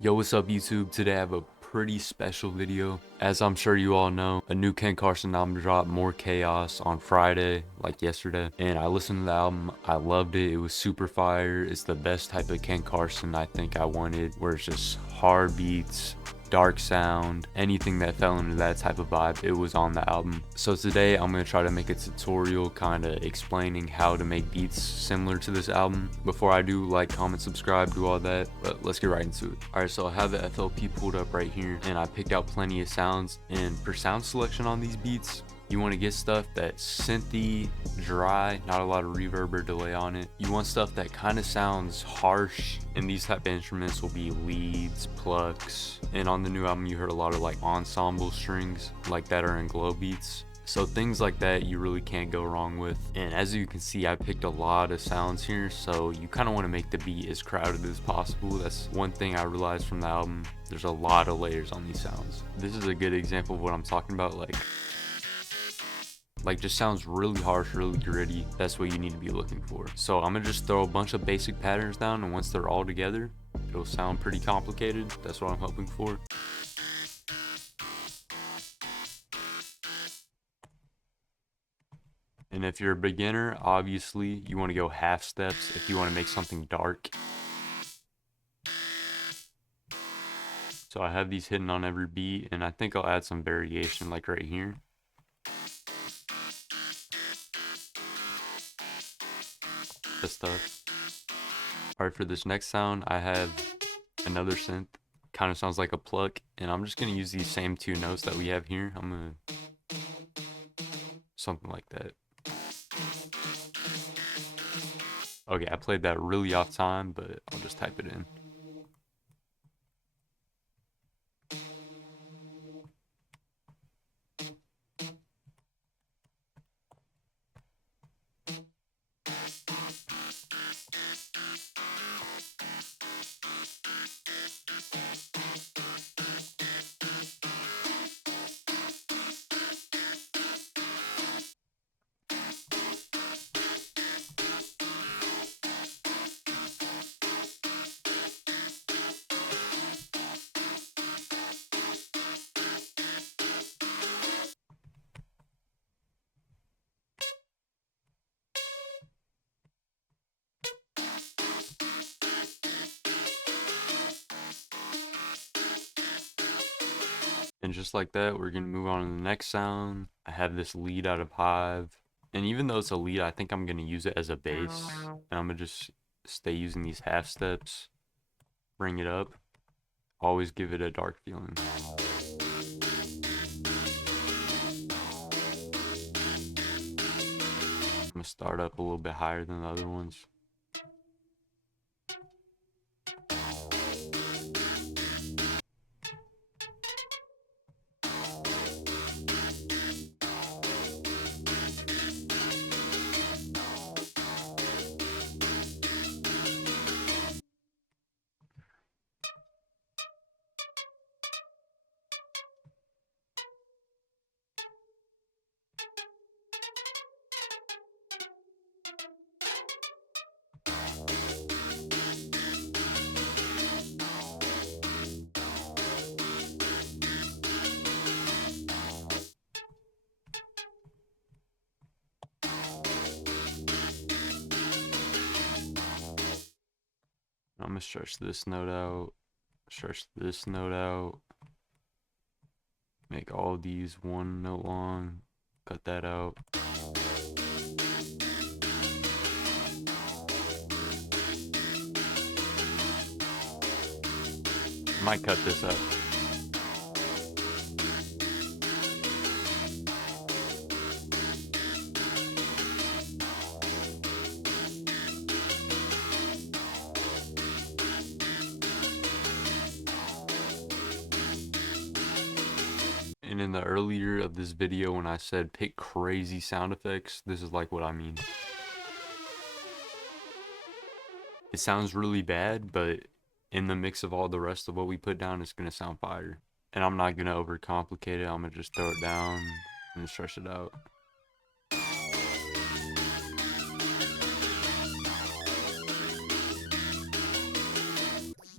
Yo, what's up YouTube? Today I have a pretty special video. As I'm sure you all know, a new Carson album dropped, More Chaos, on Friday, like yesterday. And I listened to the album, I loved it, it was super fire. It's the best type of Carson I think I wanted, where it's just hard beats, dark sound, anything that fell into that type of vibe, it was on the album. So today I'm going to try to make a tutorial kind of explaining how to make beats similar to this album. Before I do, like, comment, subscribe, do all that, but let's get right into it. Alright, so I have the FLP pulled up right here and I picked out plenty of sounds, and for sound selection on these beats, you want to get stuff that's synthy, dry, not a lot of reverb or delay on it. You want stuff that kind of sounds harsh, and these type of instruments will be leads, plucks, and on the new album you heard a lot of like ensemble strings like that are in glow beats. So things like that you really can't go wrong with. And as you can see, I picked a lot of sounds here, so you kind of want to make the beat as crowded as possible. That's one thing I realized from the album. There's a lot of layers on these sounds. This is a good example of what I'm talking about. Like just sounds really harsh, really gritty. That's what you need to be looking for. So I'm gonna just throw a bunch of basic patterns down, and once they're all together, it'll sound pretty complicated. That's what I'm hoping for. And if you're a beginner, obviously you want to go half steps if you want to make something dark. So I have these hidden on every beat, and I think I'll add some variation like right here. This stuff. Alright, for this next sound I have another synth, kind of sounds like a pluck, and I'm just gonna use these same two notes that we have here. I'm gonna something like that. Okay, I played that really off time, but I'll just type it in. And just like that, we're gonna move on to the next sound. I have this lead out of Hive, and even though it's a lead, I think I'm gonna use it as a bass, and I'm gonna just stay using these half steps, bring it up, always give it a dark feeling. I'm gonna start up a little bit higher than the other ones. I'm gonna stretch this note out, stretch this note out, make all these one note long, cut that out. Might cut this out. And in the earlier of this video, when I said pick crazy sound effects, this is like what I mean. It sounds really bad, but in the mix of all the rest of what we put down, it's gonna sound fire. And I'm not gonna overcomplicate it. I'm gonna just throw it down and stretch it out.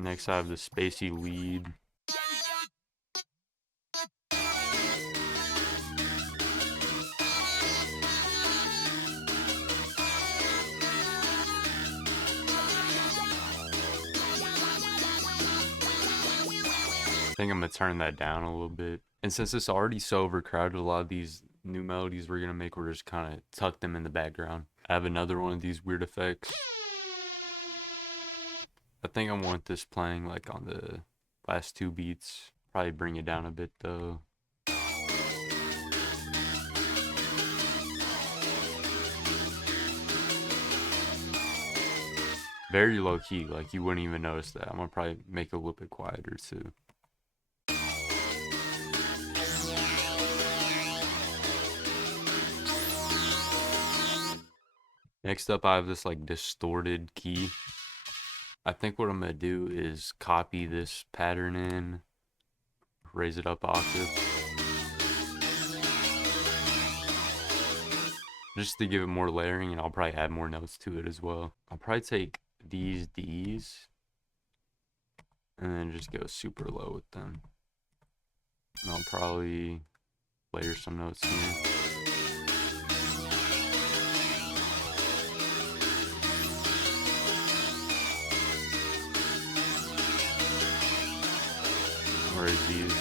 Next I have the spacey lead. I think I'm gonna turn that down a little bit. And since it's already so overcrowded, a lot of these new melodies we're gonna make, we're just kind of tuck them in the background. I have another one of these weird effects. I think I want this playing like on the last 2 beats. Probably bring it down a bit though. Very low key, like you wouldn't even notice that. I'm gonna probably make it a little bit quieter too. Next up I have this like distorted key. I think what I'm gonna do is copy this pattern in, raise it up octave. Just to give it more layering, and I'll probably add more notes to it as well. I'll probably take these Ds and then just go super low with them. And I'll probably layer some notes here. Whereas these.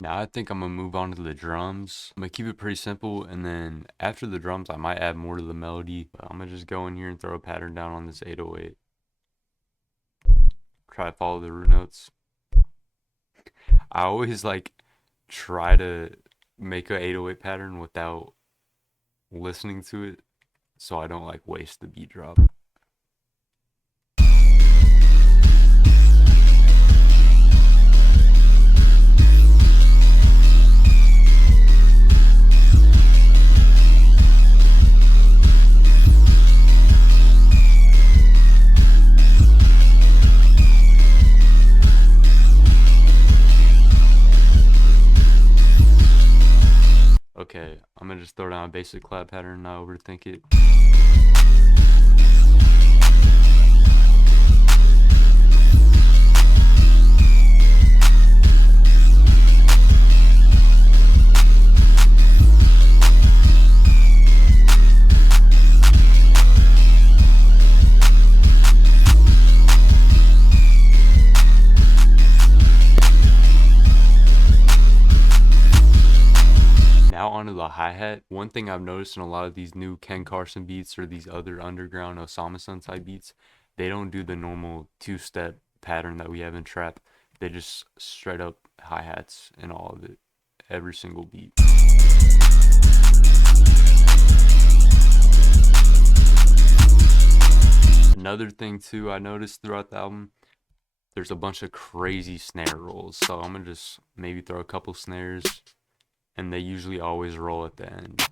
Now I think I'm gonna move on to the drums. I'm gonna keep it pretty simple, and then after the drums I might add more to the melody. But I'm gonna just go in here and throw a pattern down on this 808. Try to follow the root notes. I always like try to make a 808 pattern without listening to it, so I don't like waste the beat drop. Okay, I'm gonna just throw down a basic clap pattern, not overthink it. Now onto the hi-hat. One thing I've noticed in a lot of these new Ken Carson beats or these other underground Osama-san type beats, they don't do the normal 2-step pattern that we have in trap. They just straight up hi-hats in all of it, every single beat. Another thing too I noticed throughout the album, there's a bunch of crazy snare rolls. So I'm gonna just maybe throw a couple snares, and they usually always roll at the end.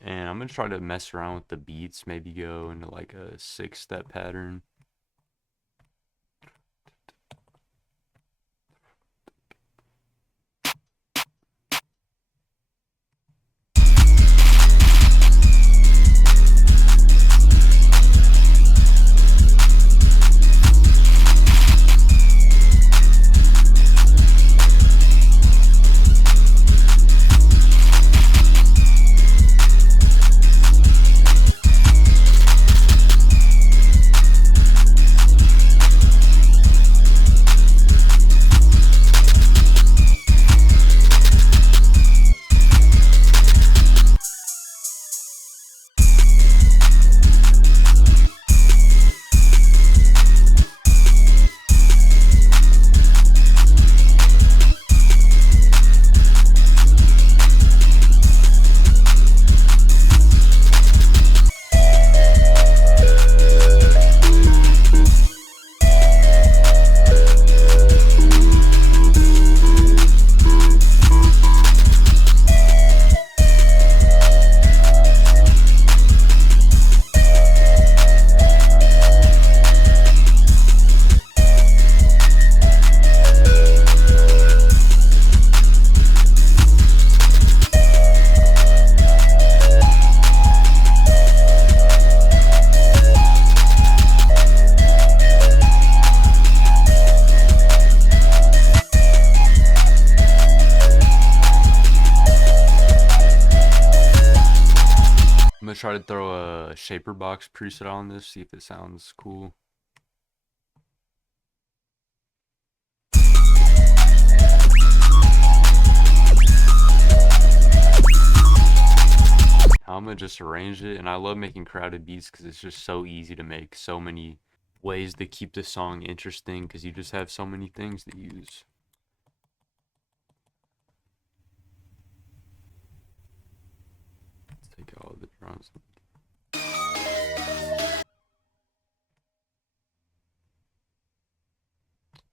And I'm gonna try to mess around with the beats, maybe go into like a 6-step pattern. try to throw a shaper box preset on this, see if it sounds cool. I'm gonna just arrange it, and I love making crowded beats because it's just so easy to make so many ways to keep the song interesting because you just have so many things to use. Let's take out all the drums.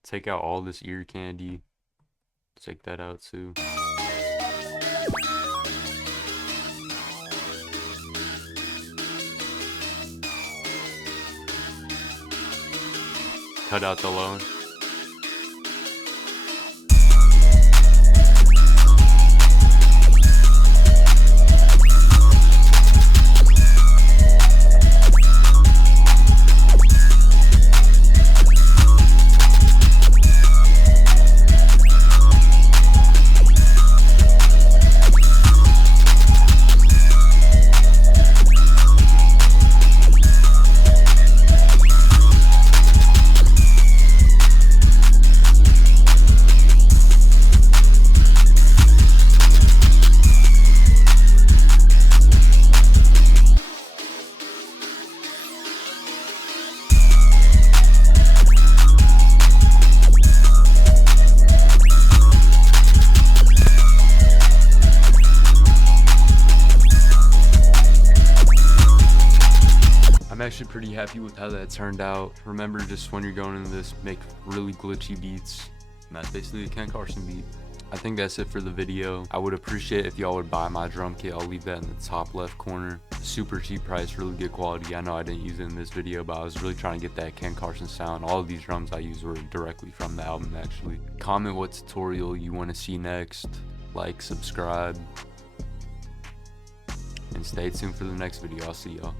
Take out all this ear candy. Take that out too. Cut out the low. I'm actually pretty happy with how that turned out. Remember, just when you're going into this, make really glitchy beats. And that's basically a Ken Carson beat. I think that's it for the video. I would appreciate if y'all would buy my drum kit. I'll leave that in the top left corner. Super cheap price, really good quality. I know I didn't use it in this video, but I was really trying to get that Ken Carson sound. All of these drums I use were directly from the album, actually. Comment what tutorial you want to see next. Like, subscribe. And stay tuned for the next video. I'll see y'all.